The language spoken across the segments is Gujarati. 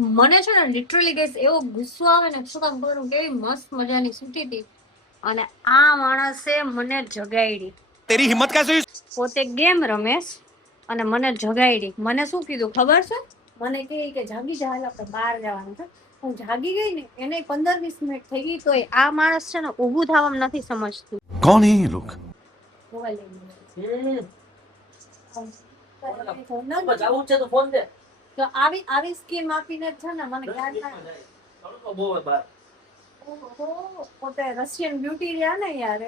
મને છે ને લિટરલી ગાઈસ એવો ગુસ્સો આવે ને શું કામ કરું કેવી મસ્ત મજાની સૂતી હતી અને આ માણસે મને જગાડી. તેરી હિંમત कैसे हुई? પોતે ગેમ રમેશ અને મને જગાડી. મને શું કીધું ખબર છે? મને કહે કે જાગી જા આપણે બહાર જવાનું છે. હું જાગી ગઈ ને એને 15-20 મિનિટ થઈ ગઈ તોય આ માણસ છે ને ઊભું થવામાં નથી સમજતું. कौन है ये लोग? તો આવી સ્કીમ આપીને છે ને મને પોતે રશિયન બ્યુટી રહ્યા ને યાર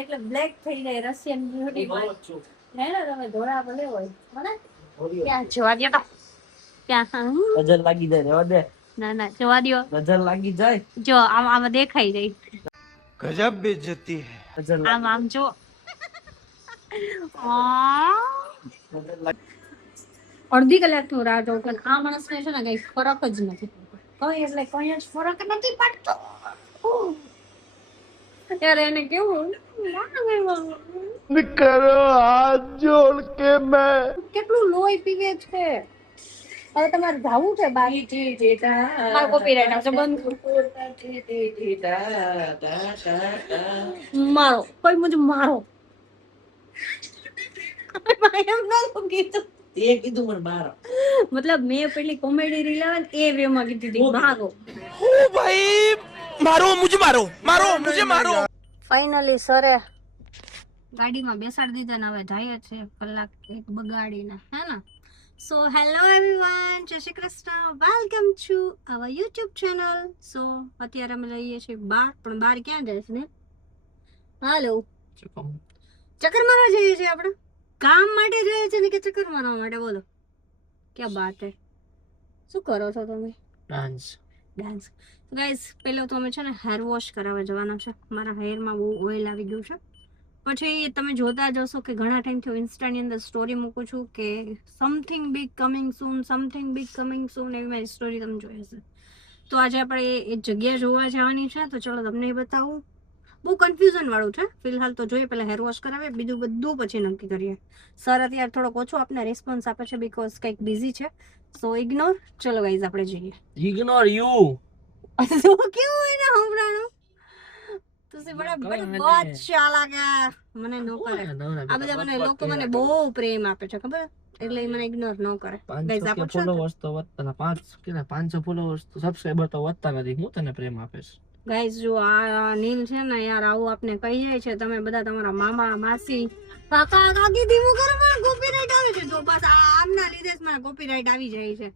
એટલે બ્લેક થઈ જાય રશિયન બ્યુટી હે ને તમે ધોળા ભલે હોય મને ક્યાં જોવા દો તો ક્યાં નજર લાગી જાય રેવા દે ના જોવા દો નજર લાગી જાય જો આમ દેખાઈ જાય ગજબ બેઇજ્જતી હે આમ જો અડધી કલાક નું રાહ જોઉં પણ આ માણસને છે ને કઈ ફરક જ નથી કઈ એટલે કઈ જ ફરક નથી પડતો ત્યારે એને કેવું કરો હાથ જોડ કે મેં કેટલું લોહી પીવે છે. હવે તમારે જાવું છે બાર કોપીરાઈટ આવશે બંધ મારો કોઈ મુજબ મારો मतलब मैं पहले कॉमेडी रील आवे ए वे में कीधी थी मारो ओ भाई मारो मुझे मारो फाइनली सरे गाड़ी में बेसाડી દીધા ને હવે જાય છે કલાક એક બગાડીને હે ને સો હેલો એવરીવન જય Shri Krishna welcome to our YouTube channel સો અત્યારે અમે જઈએ છીએ બહાર પણ બહાર ક્યાં જાય છે ને હાલો ચક્કર મારવા જઈએ છીએ આપણે કામ માટે જઈએ છીએ ને કે ચક્કર મારવા માટે બોલો क्या बात है શું કરો છો તમે ડાન્સ ગાઈસ પહેલો તો અમે છે ને હેર વોશ કરાવવા જવાના છે મારા હેરમાં બહુ ઓઇલ આવી ગયું છે પછી તમે જોતા જશો કે ઘણા ટાઈમથી ઇન્સ્ટાની અંદર સ્ટોરી મૂકું છું કે સમથિંગ બિગ કમિંગ સૂન એવી મારી સ્ટોરી તમે જોઈ હશે તો આજે આપણે એ જગ્યા જોવા જવાની છે તો ચલો તમને એ બતાવું બહુ કન્ફ્યુઝન વાળું છે ફિલહાલ તો જોઈએ પહેલા હેર વોશ કરાવે બીજું બધું પછી નક્કી કરીએ સર અત્યારે થોડોક ઓછો આપને રિસ્પોન્સ આપે છે બીકોઝ કંઈક બિઝી છે સો ઇગ્નોર ચલો ગાઈઝ આપણે જઈએ ઇગ્નોર યુ શું કેવું એને હમણાં તુસી બડા બહુત ચાલાક હે મને નો કરે આ બધા મને લોકો મને બહુ પ્રેમ આપે છે ખબર એટલે મને ઇગ્નોર ન કરે ગાઈઝ આપો ફોલોવર્સ તો વધતા 500 ફોલોવર્સ તો સબસ્ક્રાઇબર તો વધતા નથી હું તને પ્રેમ આપીશ ગાઈઝ જો આ નીલ છે ને યાર આવું આપને કહી જાય છે તમે બધા તમારા મામા માસી કાકા કાકી ધીમું કરો મને કોપીરાઈટ આવે છે જો બસ આમના લીધે જ મને કોપીરાઈટ આવી જાય છે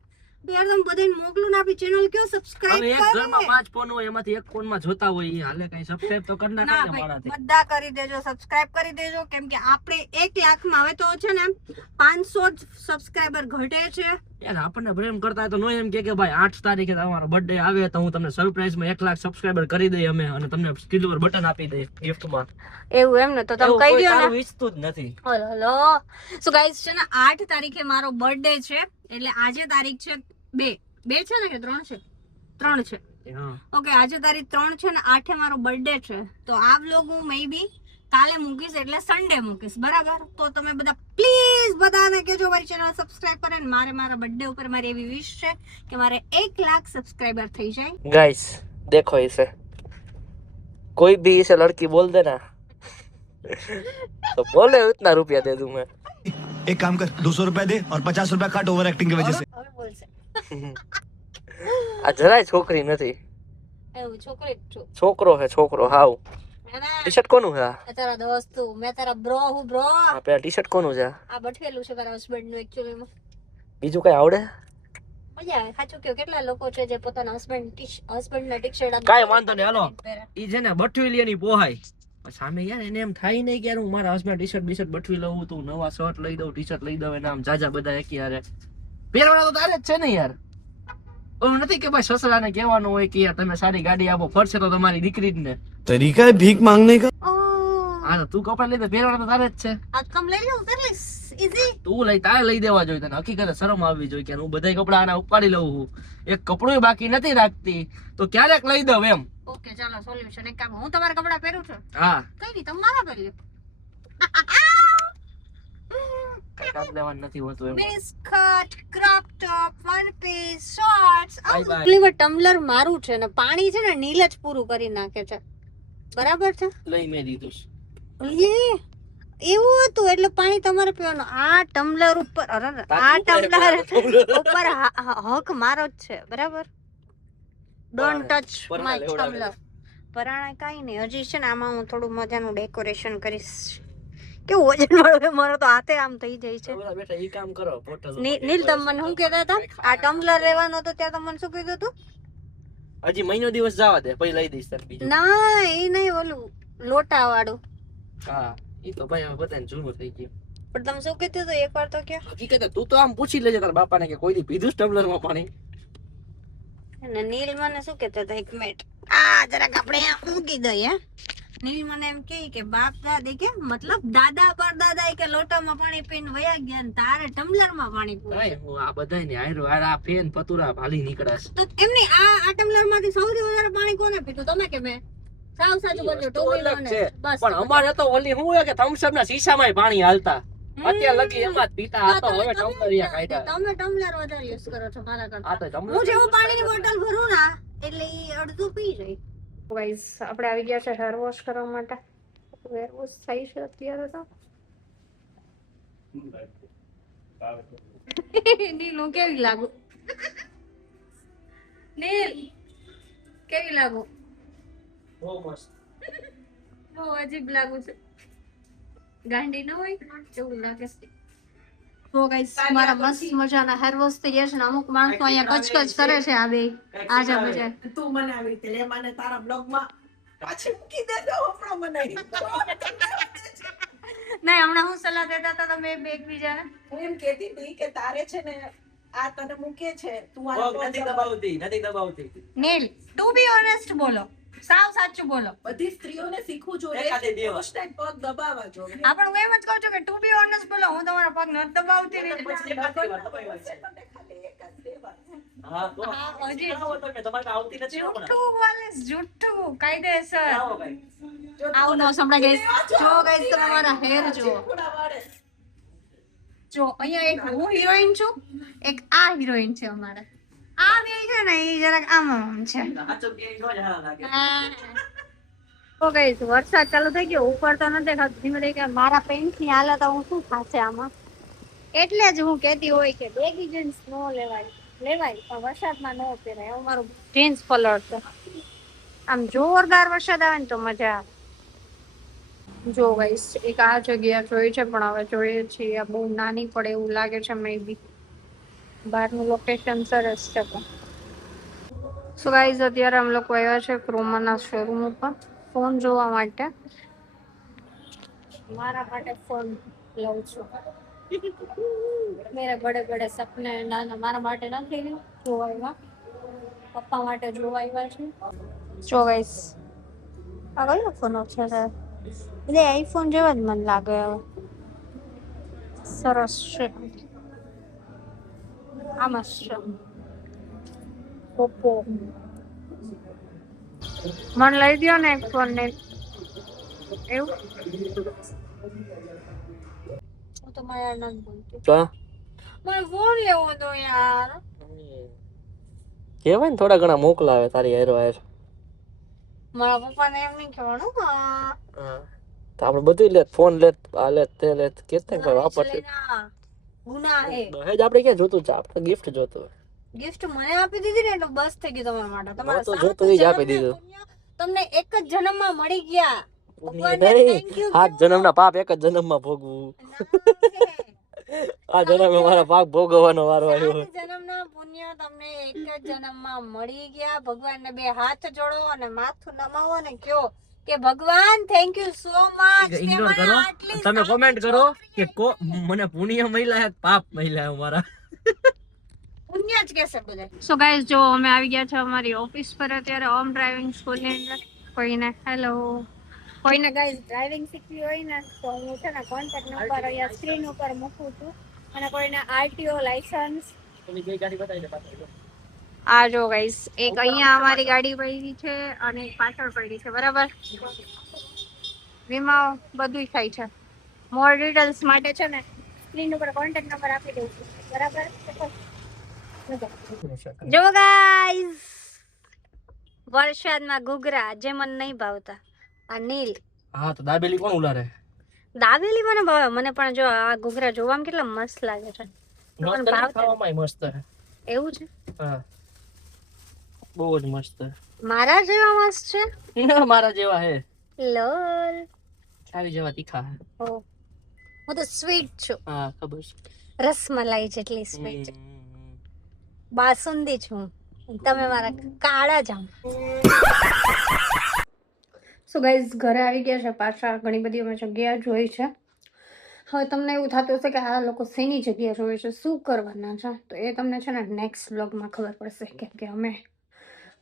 તો યાર તમે બધાને મોકલું ને આપણી ચેનલ કયો સબસ્ક્રાઇબ કરો એક ઘરમાં 5 ફોન હોય એમાંથી એક ફોનમાં જોતા હોય એ હાલે કઈ સબસ્ક્રાઇબ તો કરી નાખો મારાથી બધા કરી દેજો સબસ્ક્રાઇબ કરી દેજો કેમ કે આપણે 1 લાખમાં હવે તો છે ને 500 સબસ્ક્રાઇબર ઘટે છે યાર આપણને પ્રેમ કરતા હોય તો નો એમ કે ભાઈ 8 તારીખે તમારો બર્થડે આવે તો હું તમને સરપ્રાઈઝમાં 1 લાખ સબસ્ક્રાઇબર કરી દઈ અમે અને તમને સિલ્વર બટન આપી દઈએ ગિફ્ટમાં એવું એમ ને તો તમે કહી દો ને વિશ્તું જ નથી હલો સો ગાઈસ છે ને 8 તારીખે મારો બર્થડે છે એટલે આજે તારીખ છે 2 છે ને કે 3 છે 3 છે ઓકે આજે તારીખ 3 છે ને 8 મારો બર્થડે છે તો આ વ્લોગ હું મે બી કાલે મૂકીશ એટલે સન્ડે મૂકીશ બરાબર તો તમે બધા પ્લીઝ બધાને કહેજો મારી ચેનલ સબસ્ક્રાઇબ કરે ને મારા બર્થડે ઉપર મારી એવી વિશ છે કે મારે 1 લાખ સબસ્ક્રાइबर થઈ જાય गाइस देखो इसे कोई भी इसे लड़की बोल देना तो बोले उतना रुपया दे दूं मैं एक काम कर 200 रुपया दे और 50 रुपया काट ओवर एक्टिंग की वजह से હવે બોલશે આ જરાય છોકરી નથી એવું છોકરી છોકરો હે છોકરો હાવ ટી-શર્ટ કોનું છે આ તારા દોસ્ત મેં તારા બ્રો હું બ્રો આ પેલા ટી-શર્ટ કોનું છે આ બઠેલું છે મારા હસબન્ડ નું એક્ચ્યુઅલી માં બીજું કઈ આવડે મજા આવે સાચું કહો કેટલા લોકો છે જે પોતાના હસબન્ડ ના ટી-શર્ટ કાઈ વાંધો નહીં હાલો ઈ છે ને બઠવેલિયાની પોહાય સામે યાર એને એમ થાય નહીં કે હું મારા હસબન્ડ ટી-શર્ટ બઠવી લઉં તું નવા શર્ટ લઈ દઉં ટી-શર્ટ લઈ દઉં એના આમ જાજા બધા એકી હારે પહેરવાના તો તારે જ છે ને યાર એવું નથી કે ભાઈ સસરાને કહેવાનું હોય કે યાર તમે સારી ગાડી આપો ફરશે તો તમારી દીકરી જ ને तरीका है भीख मांगने का હા તું કપડા લઈ દે પહેરવાના તો તારે જ છે આ કમ લઈ લઉં તારે ઈઝી તું લઈ તારે લઈ દેવા જોઈએ તને હકીકત શરમ આવવી જોઈએ કે હું બધાય કપડા આના ઉપાડી લઉં છું એક કપડું બાકી નથી રાખતી તો ક્યારેક લઈ દઉં એમ ઓકે ચાલો સોલ્યુશન એક કામ હું તમારા કપડા પહેરું છું હા કઈ નહીં તમારા પહેરી કઈ કામ લેવાનું નથી હોતું એમ mini skirt crop top one એટલી વાર ટમ્બલર મારું છે ને પાણી છે ને નીલ જ પૂરું કરી નાખે છે. બરાબર છે? લઈ મેં દીધું લે એવું હતું એટલે પાણી તમારે પીવાનું. આ ટમ્બલર ઉપર આ ટમ્બલર ઉપર હક મારો જ છે. બરાબર? Don't touch my tumbler. પરાણા કાઈ નહીં. હજી છે ને આમાં હું થોડું મજાનું ડેકોરેશન કરીશ. કેવું વજન વાળું મારો તો હાથે આમ થઈ જાય છે. બેટા ઈ કામ કરો બોટલ નીલ તમે મને શું કહેતા હતા? આ ટમ્બલર લેવાનો હતો ત્યાં તમે મને શું કીધું હતું? હજી મહિનો દિવસ જવા દે પછી લઈ દઈશ તને બીજું. ના એ નહીં ઓલું લોટા વાળું. હા ઈ તો ભાઈ હવે બધાને જૂનું થઈ ગયું. પણ તમે શું કીધું હતું એકવાર તો કે? હકીકત તું તો આમ પૂછી લેજે તારા બાપાને કે કોઈ દી પીધું ટમ્બલર માં પાણી. અને નીલ મને શું કહેતો હતો એક મિનિટ આ જરાક આપણે મૂકી દઈએ. નીલ મને એમ કે બાપ દાદી કે મતલબ દાદા પરદાદા કે લોટામાં પાણી પીને વયા ગયા ને તારે ટમ્બલરમાં પાણી પીવું. ભાઈ હું આ બધાને હાયરો હાર આ ફેન પતુરા ભાલી નીકળાશ. તો એમની આ ટમ્બલરમાંથી સૌથી વધારે પાણી કોને પીધું? તમે કે મેં? સાવ સાચું બોલ્યો ટુ બી ઓનેસ્ટ. બસ પણ અમારે તો ઓલી હું કે થમ્સઅપ ના શીશામાં પાણી હાલતા અત્યારે લગી એમાં જ પીતા. આ તો હવે ટમ્બલરિયા કાઢ્યા. તમે ટમ્બલર વધારે યુઝ કરો છો મારા કરતા. આ તો ટમ્બલર હું જેવું પાણીની બોટલ ભરું ના એટલે ઈ અડધું પી જાય. ગાઈસ આપણે આવી ગયા છે હેર વોશ કરવા માટે. હેર વોશ થઈ છે અત્યારે તો. નીલ હું કેવી લાગુ? નીલ કેવી લાગુ? બહુ મસ્ત. બહુ અજીબ લાગુ છે. ગાંડી ન હોય એવું લાગે છે. તો ગાઈસ મારા મસ્ત મજાના હેર વોશ થઈ ગયા છે ને અમુક માણસો અહીંયા કચકચ કરે છે આ બે આજા બજા. તું મને આવી રીતે લે મને તારા બ્લોગમાં પાછી મૂકી દેજો હમણાં મને નહીં હમણાં હું સલાહ દેતા હતા તમે બે એકબીજાને હું એમ કહેતી હતી કે તારે છે ને આ તને મૂકે છે તું આ નથી દબાવતી નથી દબાવતી. નીલ ટુ બી ઓનેસ્ટ બોલો. સાવ સાચું બોલો. બધી સ્ત્રીઓને શીખવું જોઈએ એકાદી બે વાર. પુરુષને પગ દબાવવા જોઈએ આ પણ હું એમ જ કહું છું કે ટુ બી ઓનેસ્ટ બોલો. હું તમારા પગ નથી દબાવતી પછી એકાદી વાર દબાવ્યા છે. તને ખાલી એક જ દેવા હા તો હા, હજી આવો તો કે તમારે આવતી નથી હમણાં. જુઠ્ઠું બોલે જુઠ્ઠું કાયદેસર. આવો ભાઈ. આવું ન સંભળાય ગાઈસ. જો ગાઈસ તમે મારા હેર જો. ચીકુડા વાળે જો અહીંયા એક હું હિરોઈન છું એક આ હિરોઈન છે અમારે. આ બે છે ને એ જરાક આમ છે. સાચો કે નો જ હારા લાગે. તો ગાઈસ વરસાદ ચાલુ થઈ ગયો ઉપર તો નથી દેખાતું ધીમે ધીમે મારા પેન્ટ ની હાલત હું શું થશે આમાં. એટલે જ હું કહેતી હોય કે બેગી જીન્સ નો લેવાય પણ વરસાદમાં ન પહેરાય. એવું મારું જીન્સ કલર છે. આમ જોરદાર વરસાદ આવે ને તો મજા આવે. જો ગાઈસ એક આ જગ્યા જોઈ છે પણ હવે જોઈએ છીએ બહુ નાની પડે એવું લાગે છે મે બી. બહારનું લોકેશન સરસ છે પણ સો ગાઈસ અત્યારે અમે લોકો આવ્યા છે ક્રોમાના શોરૂમ ઉપર ફોન જોવા માટે. મારા માટે ફોન લઉં છું. મેરે બડે બડે સપને ના મારા માટે નથી જોવા આવ્યા પપ્પા માટે જોવા આવ્યા છે. જો ગાઈસ આ કયો ફોન છે સર? એટલે આઈફોન જેવા જ મને લાગે હવે. સરસ છે. આ મસ્ત છે. ઓપ્પો મને લઈ દો ને એક ફોન ને એવું. હું તો મારા નથી બોલતી. કા મને ફોન લેવો તો યાર. કેવાય ને થોડા ઘણા મોકલાવે તારી હારો હાર. મારા પપ્પાને એમ નહીં કહેવાનું. હા તો આપણે બધું લે ફોન લે આ લે તે લે કેતે ભાઈ વાપરતી ગુના હે. દહેજ આપણે ક્યાં જોતું છે આપણે ગિફ્ટ જોતું. ગિફ્ટ મને આપી દીધી ને એટલે બસ થઈ ગયું તમારા માટે. તમારા તો સાત જોતું ઈ જ આપી જન્મના દીધું. પુણ્ય તમને એક જ જન્મમાં મળી ગયા. ભગવાનને નહીં thank you 7 જન્મના પાપ એક જ જન્મમાં ભોગવું. આ જન્મે મારા પાપ ભોગવવાનો વારો આવ્યો. સાત જન્મના પુણ્ય તમને એક જ જન્મમાં મળી ગયા. ભગવાનને બે હાથ જોડો અને માથું નમાવો અને કયો કે ભગવાન thank you so much. Ignore કરો તમે કોમેન્ટ કરો કે મને પુણ્ય મળ્યા હે પાપ મળ્યા મારા. પુણ્ય જ કહેશે બધા. સો ગાઈસ જો અમે આવી ગયા છે અમારી ઓફિસ પર અત્યારે હોમ ડ્રાઇવિંગ સ્કૂલ ની અંદર. કોઈને હેલો કોઈને ગાઈસ ડ્રાઇવિંગ શીખવી હોય ને તો હું છે ને કોન્ટેક્ટ નંબર અહીંયા સ્ક્રીન ઉપર મૂકું છું અને કોઈને આરટીઓ લાયસન્સ. તમે જે ગાડી બતાવી દે પાછળ. આ જો ગાઈસ એક અહીંયા અમારી ગાડી પડી છે અને એક પાછળ પડી છે બરાબર. વીમા બધું થાય છે. મોર ડિટેલ્સ માટે છે ને સ્ક્રીન ઉપર કોન્ટેક્ટ નંબર આપી દઉં છું બરાબર. જો ગાઈસ વરસાદમાં ઘૂઘરા જે મને નહીં ભાવતા આ નીલ હા તો દાબેલી કોણ ઉલારે દાબેલી મને ભાવે મને પણ જો આ ઘૂઘરા જોવામાં કેટલા મસ્ત લાગે છે મસ્ત ને ખાવામાં મસ્ત એવું છે હા બહુ જ મસ્ત મારા જેવા મસ્ત છે મારા જેવા હે લોલ તારી જેવા તીખા હે ઓ હું તો સ્વીટ છું હા ખબર છે રસમલાઈ જેટલી સ્વીટ બાસુંદી છું તમે મારા કાળા જામ સો ગાઈઝ ઘરે આવી ગયા છે પાછા ઘણી બધી અમે જગ્યા જોઈ છે હવે તમને એવું થતું હશે કે આ લોકો શેની જગ્યા જોઈ છે શું કરવાના છે તો એ તમને છે ને નેક્સ્ટ વ્લોગમાં ખબર પડશે કેમ કે અમે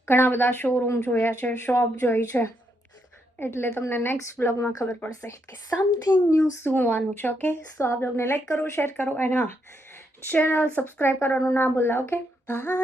ઘણા બધા શોરૂમ જોયા છે શોપ જોઈ છે એટલે તમને નેક્સ્ટ વ્લોગમાં ખબર પડશે કે સમથિંગ ન્યૂ શું હોવાનું છે ઓકે સો આ વ્લોગને લાઈક કરો શેર કરો અને હા ચેનલ સબસ્ક્રાઈબ કરવાનું ના ભૂલતા ઓકે બાય